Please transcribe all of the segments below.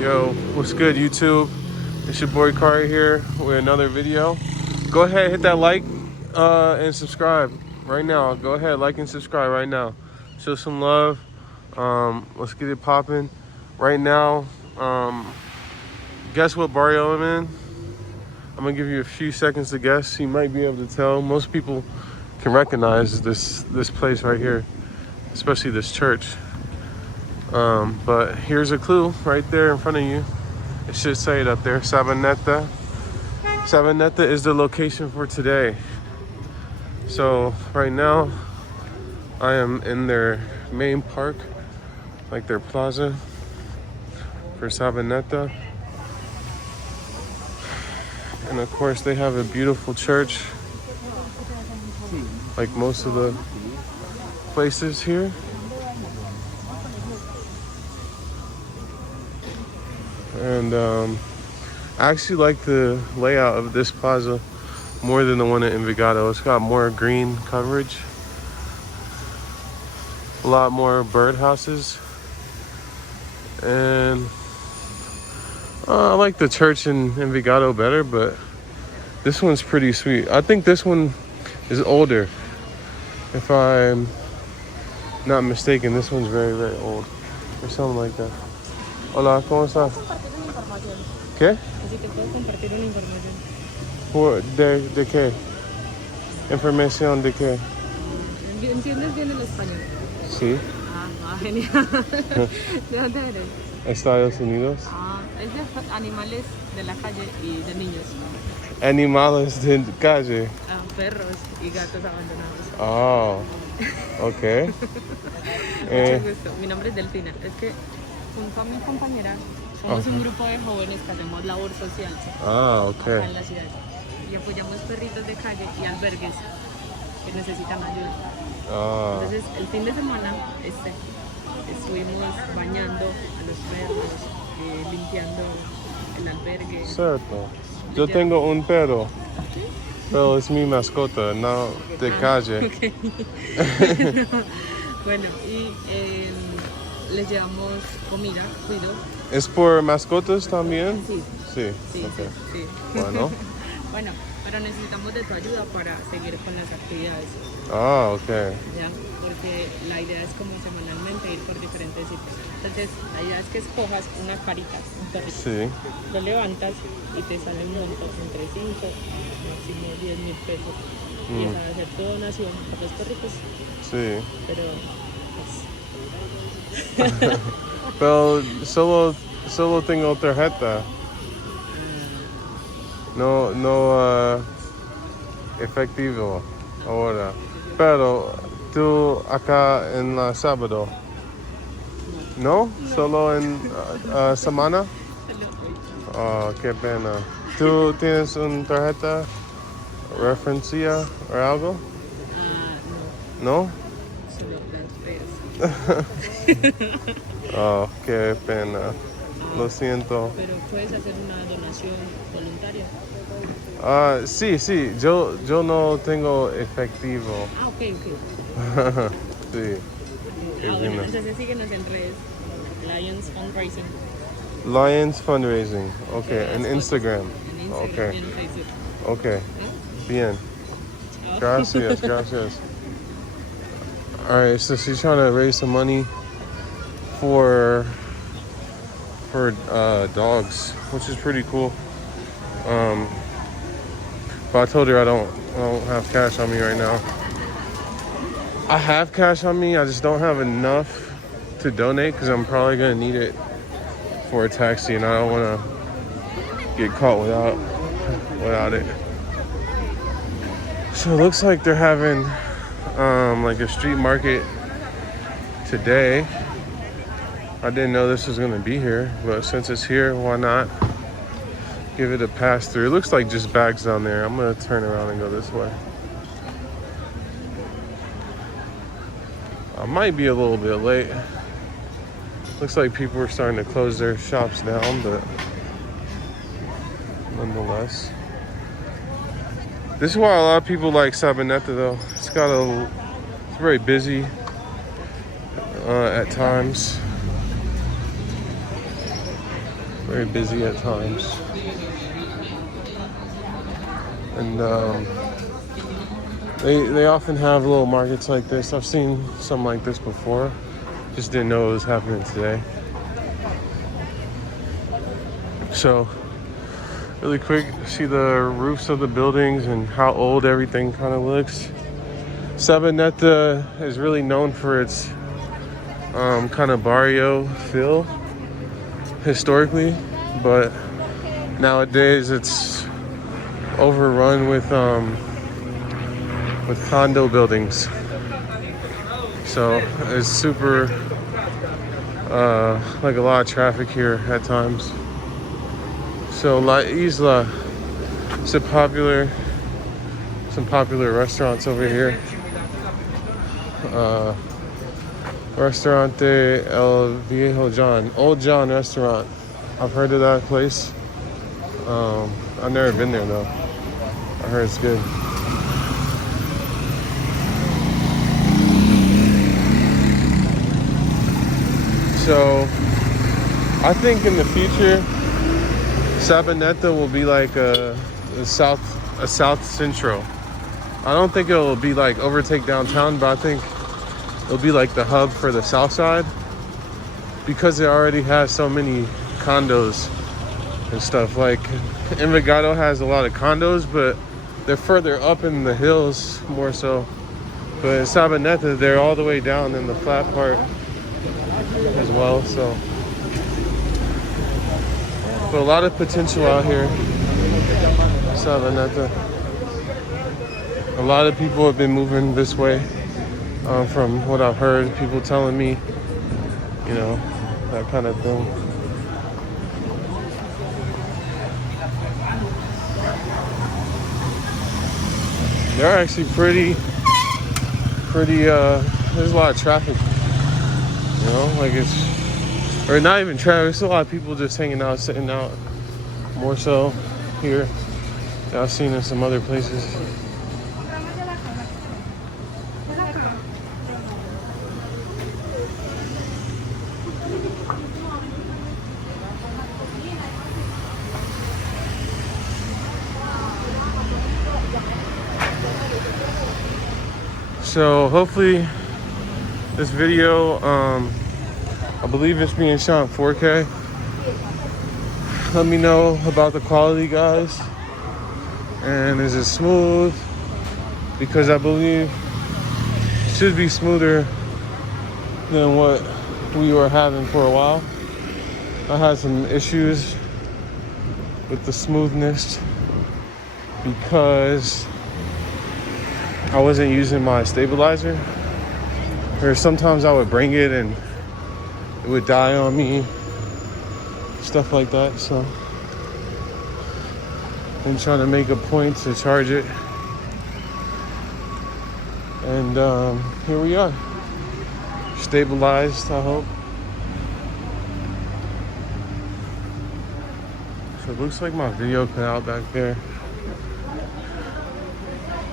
Yo, what's good, YouTube? It's your boy Kari here with another video. Go ahead, hit that like and subscribe right now. Go ahead, like and subscribe right now. Show some love. Let's get it popping right now. Guess what Barrio I'm in? I'm gonna give you a few seconds to guess. You might be able to tell. Most people can recognize this place right here, especially this church. But here's a clue right there in front of you. It should say it up there, Sabaneta. Sabaneta is the location for today. So right now, I am in their main park, like their plaza for Sabaneta. And of course they have a beautiful church, like most of the places here. And I actually like the layout of this plaza more than the one at Envigado. It's got more green coverage, a lot more birdhouses, and I like the church in Envigado better, but this one's pretty sweet. I think this one is older. If I'm not mistaken, this one's very, very old, or something like that. Hola, ¿cómo estás? ¿Qué? Si te puedo compartir una información. ¿De qué? ¿Información de qué? ¿Entiendes bien el español? Sí. Genial. ¿De dónde eres? Estados Unidos. Es de animales de la calle y de niños. Animales de calle. Perros y gatos abandonados. Oh, ok. Mucho gusto. Mi nombre es Delfina. Es que junto a mi compañera somos un grupo de jóvenes que hacemos labor social acá en la ciudad. Y apoyamos perritos de calle y albergues que necesitan ayuda. Entonces, el fin de semana estuvimos bañando a los perros, limpiando el albergue. Cierto. Yo tengo un perro, pero es mi mascota, no de calle. Okay. Bueno, y les llevamos comida, cuido. ¿Es por mascotas también? Sí. Sí. Sí, Okay. sí. Bueno. Bueno, pero necesitamos de tu ayuda para seguir con las actividades. Ok. ¿Ya? Porque la idea es como semanalmente ir por diferentes sitios. Entonces, la idea es que escojas una carita, un perrito. Sí. Lo levantas y te sale un monto entre 5, máximo 10,000 pesos. Y esa va a ser tu donación para los perritos. Sí. Pero, pues... Pero solo tengo tarjeta. No efectivo ahora. Pero tú acá en la sábado. ¿No? ¿Solo en semana? Oh, qué pena. ¿Tú tienes una tarjeta? ¿Referencia o algo? no. ¿No? Solo las feas. Oh, qué pena. Lo siento. Pero puedes hacer una donación voluntaria. Sí. Yo no tengo efectivo. Ok. Sí. Bueno, entonces síguenos en redes. Lions Fundraising. Lions Fundraising. Okay, en Instagram. En Instagram Okay. y en Facebook. Okay. Bien. Chao. Gracias. All right, so she's trying to raise some money for dogs, which is pretty cool. But I told her I don't have cash on me right now. I have cash on me, I just don't have enough to donate because I'm probably gonna need it for a taxi, and I don't want to get caught without it. So it looks like they're having like a street market today. I didn't know this was gonna be here, but since it's here, why not give it a pass through? It looks like just bags down there. I'm gonna turn around and go this way. I might be a little bit late. Looks like people are starting to close their shops down, but nonetheless. This is why a lot of people like Sabeneta though. It's very busy at times. very busy at times. And they often have little markets like this. I've seen some like this before. Just didn't know it was happening today. So, really quick, see the roofs of the buildings and how old everything kind of looks. Sabeneta is really known for its kind of Barrio feel historically, but nowadays it's overrun with condo buildings. So it's super like a lot of traffic here at times. So La Isla, some popular restaurants over here. Restaurante El Viejo John, Old John restaurant. I've heard of that place. I've never been there though. I heard it's good. So I think in the future, Sabaneta will be like a South Central. I don't think it'll be like overtake downtown, but I think it'll be like the hub for the south side because it already has so many condos and stuff. Like Envigado has a lot of condos, but they're further up in the hills more so. But in Sabaneta, they're all the way down in the flat part as well. So, but a lot of potential out here, Sabaneta. A lot of people have been moving this way. From what I've heard, people telling me, you know, that kind of thing. They're actually pretty, there's a lot of traffic, you know, like it's, or not even traffic, there's a lot of people just hanging out, sitting out, more so here that I've seen in some other places. So hopefully this video, I believe it's being shot in 4K. Let me know about the quality, guys. And is it smooth? Because I believe it should be smoother than what we were having for a while. I had some issues with the smoothness because I wasn't using my stabilizer, or sometimes I would bring it and it would die on me, stuff like that. So I'm trying to make a point to charge it, and here we are, stabilized, I hope. So it looks like my video cut out back there.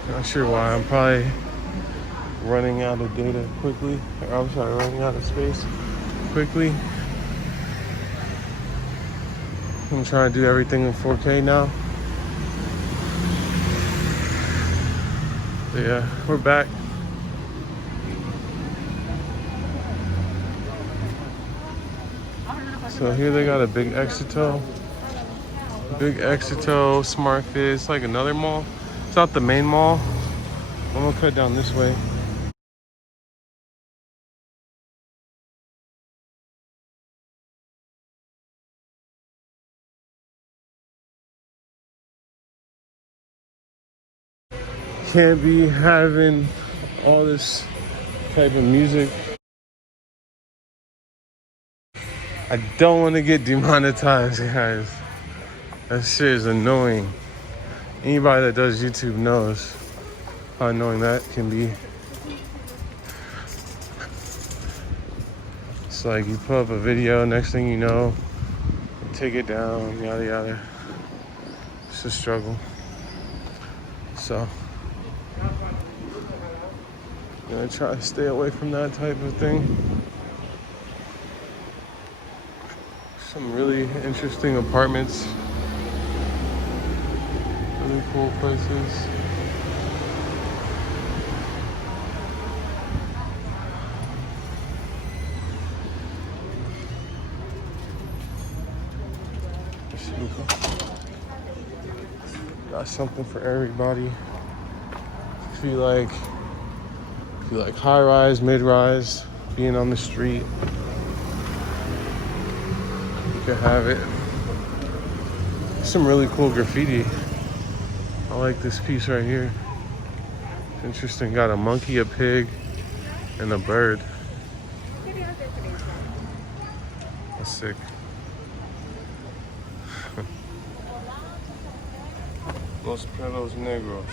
Not sure why. I'm probably running out of data quickly. Or I'm sorry, running out of space quickly. I'm trying to do everything in 4K now. But yeah, we're back. So here they got a big Exito. Big Exito, Smart Fit. It's like another mall. It's not the main mall. I'm gonna cut down this way. Can't be having all this type of music. I don't want to get demonetized, guys. That shit is annoying. Anybody that does YouTube knows how annoying that can be. It's like you put up a video, next thing you know, you take it down, yada yada. It's a struggle. So I'm gonna try to stay away from that type of thing. Some really interesting apartments. Really cool places. Got something for everybody. If you like high rise, mid rise, being on the street, you can have it. Some really cool graffiti. I like this piece right here. It's interesting. Got a monkey, a pig, and a bird. That's sick. Los Perros Negros.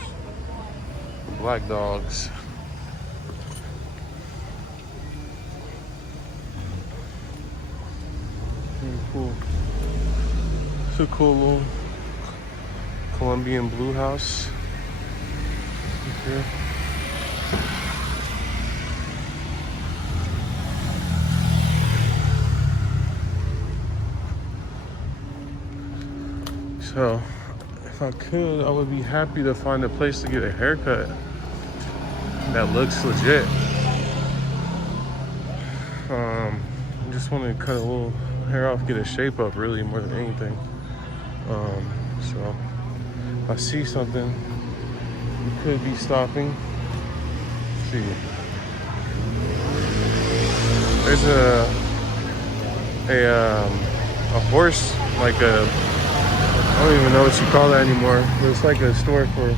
Black dogs. Very cool. It's a cool little Colombian blue house. Here. So, if I could, I would be happy to find a place to get a haircut that looks legit. I just want to cut a little hair off, get a shape up, really, more than anything. So, if I see something, we could be stopping. Let's see. There's a horse, like I don't even know what you call that anymore. But it's like a store for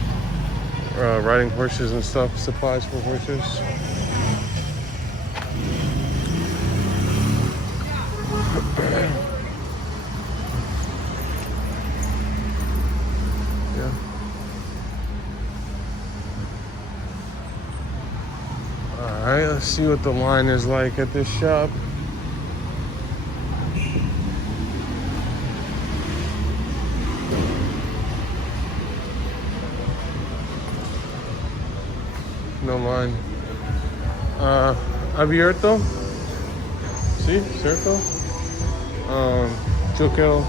riding horses and stuff, supplies for horses. Yeah. All right, let's see what the line is like at this shop. No line. Abierto. Sí, cierto. Yo quiero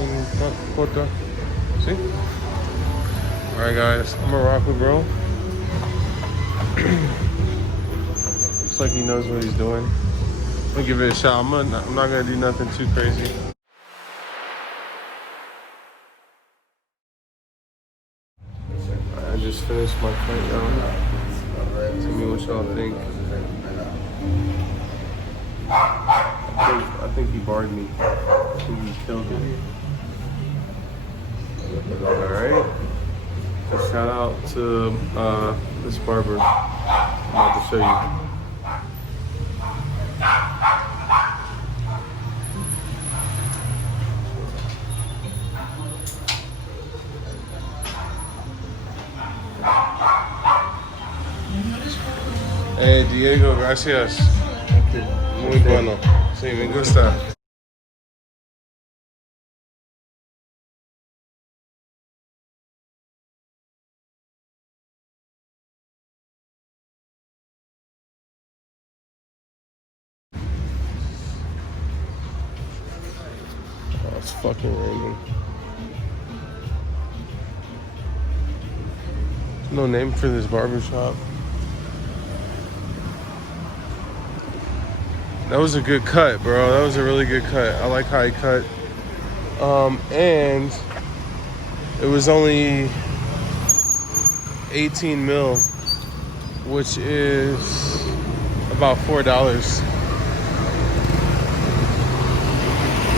una foto. Sí. All right, guys. I'm gonna rock with bro. Looks like he knows what he's doing. I'm gonna give it a shot. I'm not gonna do nothing too crazy. I just finished my cut, y'all. Tell me what y'all think. I think he barred me. I think he killed it. Alright. Shout out to this barber. I'm about to show you. Hey Diego, gracias. Muy bueno. Sí, me gusta. Oh, it's fucking raining. There's no name for this barbershop. That was a good cut, bro. That was a really good cut. I like how he cut. And it was only 18 mil, which is about $4.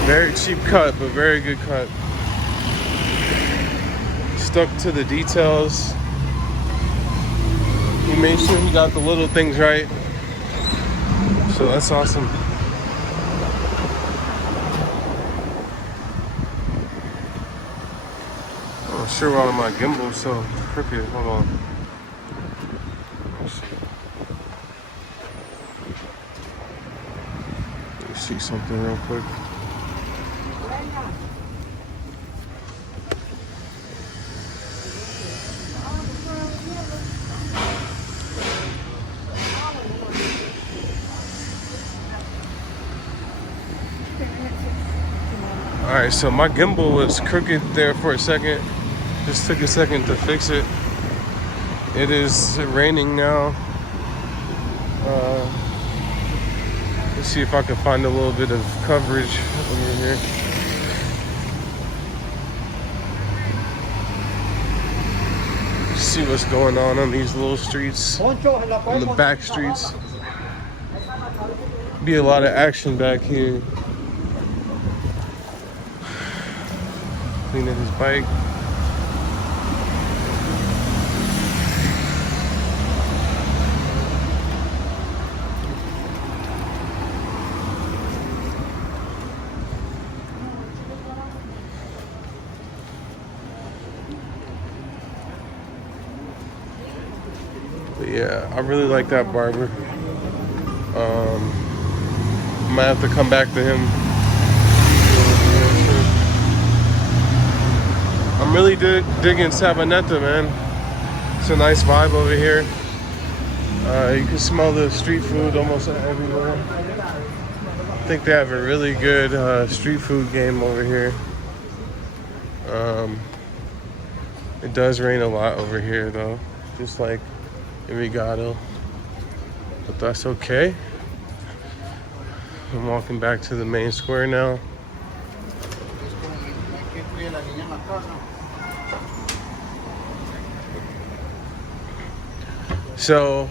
Very cheap cut, but very good cut. Stuck to the details. He made sure he got the little things right. So that's awesome. I'm not sure why my gimbal's so crooked. Hold on. Let's see something real quick. All right, so my gimbal was crooked there for a second. Just took a second to fix it. It is raining now. Let's see if I can find a little bit of coverage over here. See what's going on these little streets, on the back streets. Be a lot of action back here. Cleaning his bike. But yeah, I really like that barber. I might have to come back to him. I'm really digging Sabeneta, man. It's a nice vibe over here. You can smell the street food almost everywhere. I think they have a really good street food game over here. It does rain a lot over here though, just like in Rigado, but that's okay. I'm walking back to the main square now. So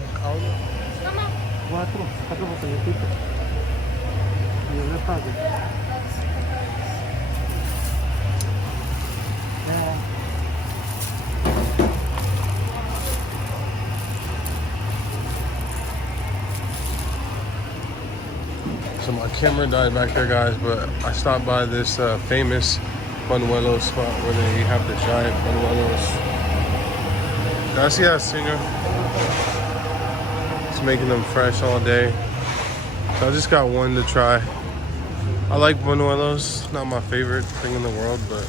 my camera died back there, guys, but I stopped by this famous Buñuelos spot where they have the giant Buñuelos. Gracias, señor. It's making them fresh all day. So I just got one to try. I like Buñuelos. Not my favorite thing in the world, but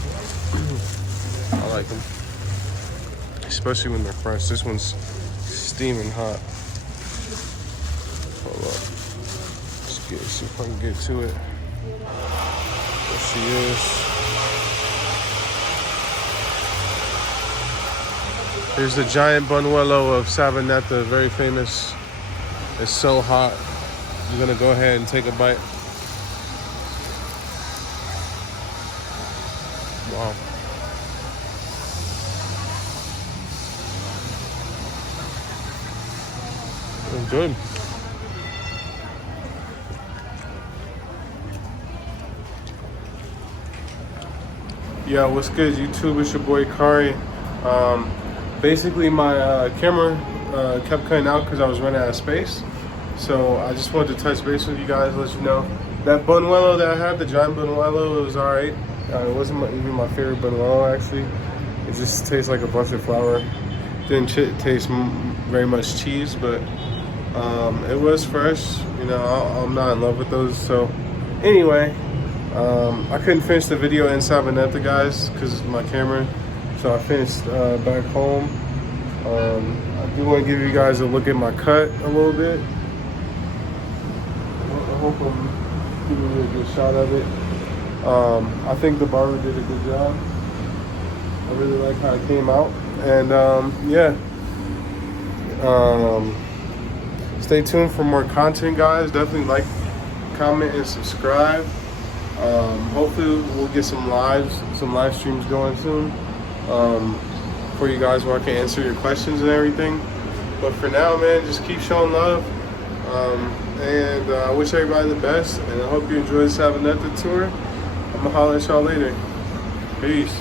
I like them. Especially when they're fresh. This one's steaming hot. Hold up. See if I can get to it. There she is. Here's the giant Buñuelo of Sabaneta, very famous. It's so hot. I'm gonna go ahead and take a bite. Wow. It's good. Yeah, what's good, YouTube? It's your boy Kari. Basically, my camera kept cutting out because I was running out of space. So I just wanted to touch base with you guys, let you know that Buñuelo that I had, the giant Buñuelo, it was alright. It wasn't even my favorite Buñuelo, actually. It just tastes like a bunch of flour. Didn't taste very much cheese, but it was fresh. You know, I'm not in love with those. So anyway. I couldn't finish the video in Sabeneta, guys, because of my camera. So I finished back home. I do want to give you guys a look at my cut a little bit. I hope I'm giving you a good shot of it. I think the barber did a good job. I really like how it came out. And yeah. Stay tuned for more content, guys. Definitely like, comment, and subscribe. Hopefully we'll get some live streams going soon for you guys where I can answer your questions and everything. But for now, man, just keep showing love. And I wish everybody the best, and I hope you enjoy the Sabaneta tour. I'm gonna holler at y'all later. Peace.